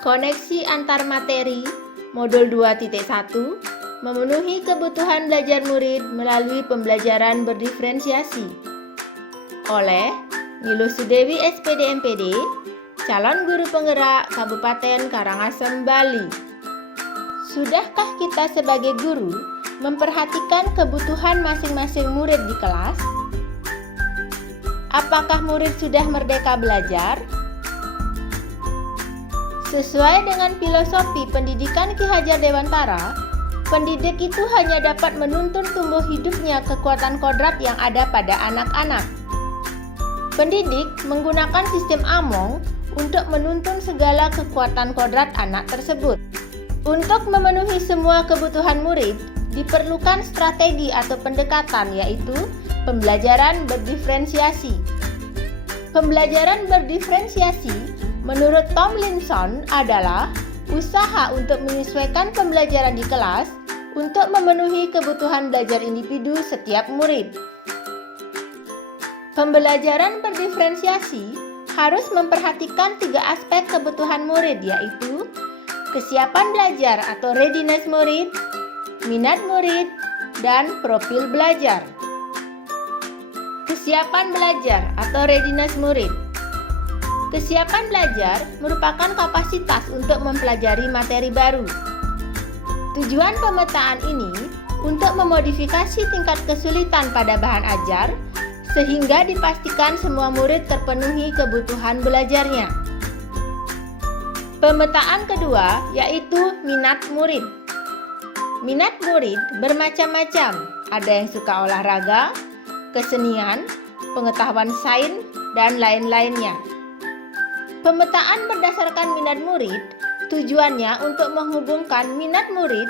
Koneksi antar materi Modul 2.1 memenuhi kebutuhan belajar murid melalui pembelajaran berdiferensiasi oleh Niluh Sudewi SPD MPD, calon guru penggerak Kabupaten Karangasem, Bali. Sudahkah kita sebagai guru memperhatikan kebutuhan masing-masing murid di kelas? Apakah murid sudah merdeka belajar? Sesuai dengan filosofi pendidikan Ki Hajar Dewantara, pendidik itu hanya dapat menuntun tumbuh hidupnya kekuatan kodrat yang ada pada anak-anak. Pendidik menggunakan sistem Among untuk menuntun segala kekuatan kodrat anak tersebut. Untuk memenuhi semua kebutuhan murid, diperlukan strategi atau pendekatan, yaitu pembelajaran berdiferensiasi. Pembelajaran berdiferensiasi menurut Tomlinson adalah usaha untuk menyesuaikan pembelajaran di kelas untuk memenuhi kebutuhan belajar individu setiap murid. Pembelajaran berdiferensiasi harus memperhatikan 3 aspek kebutuhan murid, yaitu kesiapan belajar atau readiness murid, minat murid, dan profil belajar. Kesiapan belajar atau readiness murid. Kesiapan belajar merupakan kapasitas untuk mempelajari materi baru. Tujuan pemetaan ini untuk memodifikasi tingkat kesulitan pada bahan ajar sehingga dipastikan semua murid terpenuhi kebutuhan belajarnya. Pemetaan kedua yaitu minat murid. Minat murid bermacam-macam, ada yang suka olahraga, kesenian, pengetahuan sains, dan lain-lainnya. Pemetaan berdasarkan minat murid tujuannya untuk menghubungkan minat murid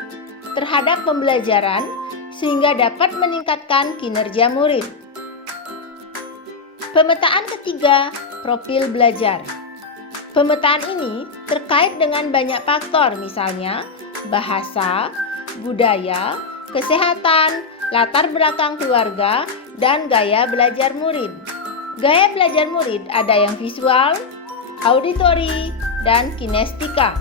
terhadap pembelajaran sehingga dapat meningkatkan kinerja murid. Pemetaan ketiga, profil belajar. Pemetaan ini terkait dengan banyak faktor, misalnya bahasa, budaya, kesehatan, latar belakang keluarga, dan gaya belajar murid. Gaya belajar murid ada yang visual, auditori, dan kinestika.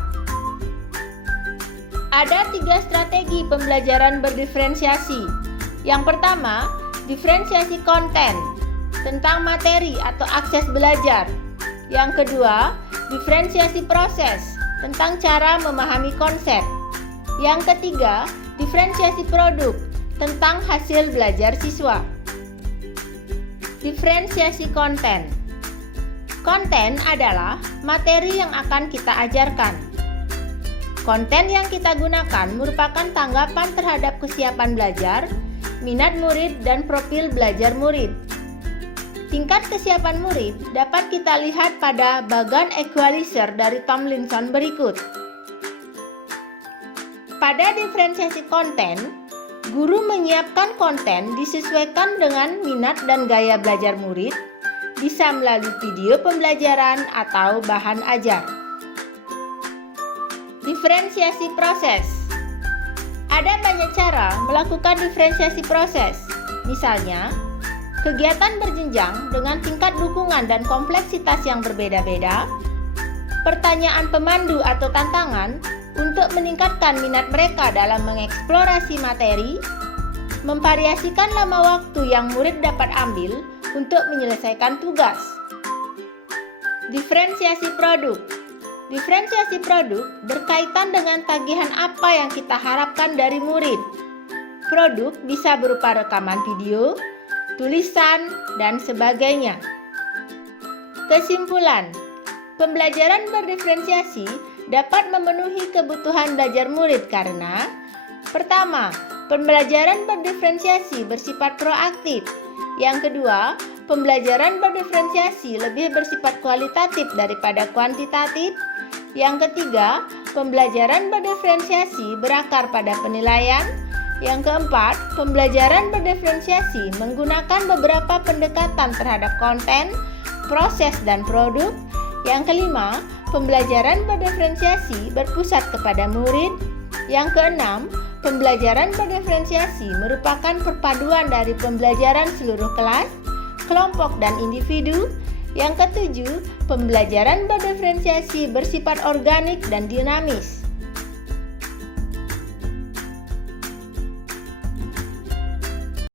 Ada 3 strategi pembelajaran berdiferensiasi. Yang pertama, diferensiasi konten tentang materi atau akses belajar. Yang kedua, diferensiasi proses tentang cara memahami konsep. Yang ketiga, diferensiasi produk tentang hasil belajar siswa. Diferensiasi konten. Konten adalah materi yang akan kita ajarkan. Konten yang kita gunakan merupakan tanggapan terhadap kesiapan belajar, minat murid, dan profil belajar murid. Tingkat kesiapan murid dapat kita lihat pada bagan equalizer dari Tomlinson berikut. Pada diferensiasi konten, guru menyiapkan konten disesuaikan dengan minat dan gaya belajar murid, bisa melalui video pembelajaran atau bahan ajar. Diferensiasi proses. Ada banyak cara melakukan diferensiasi proses. Misalnya, kegiatan berjenjang dengan tingkat dukungan dan kompleksitas yang berbeda-beda, pertanyaan pemandu atau tantangan untuk meningkatkan minat mereka dalam mengeksplorasi materi, memvariasikan lama waktu yang murid dapat ambil untuk menyelesaikan tugas. Diferensiasi produk. Diferensiasi produk berkaitan dengan tagihan apa yang kita harapkan dari murid. Produk bisa berupa rekaman video, tulisan, dan sebagainya. Kesimpulan, pembelajaran berdiferensiasi dapat memenuhi kebutuhan belajar murid karena: pertama, pembelajaran berdiferensiasi bersifat proaktif. Yang kedua, pembelajaran berdiferensiasi lebih bersifat kualitatif daripada kuantitatif. Yang ketiga, pembelajaran berdiferensiasi berakar pada penilaian. Yang keempat, pembelajaran berdiferensiasi menggunakan beberapa pendekatan terhadap konten, proses, dan produk. Yang kelima, pembelajaran berdiferensiasi berpusat kepada murid. Yang keenam, pembelajaran berdiferensiasi merupakan perpaduan dari pembelajaran seluruh kelas, kelompok, dan individu. Yang ketujuh, pembelajaran berdiferensiasi bersifat organik dan dinamis.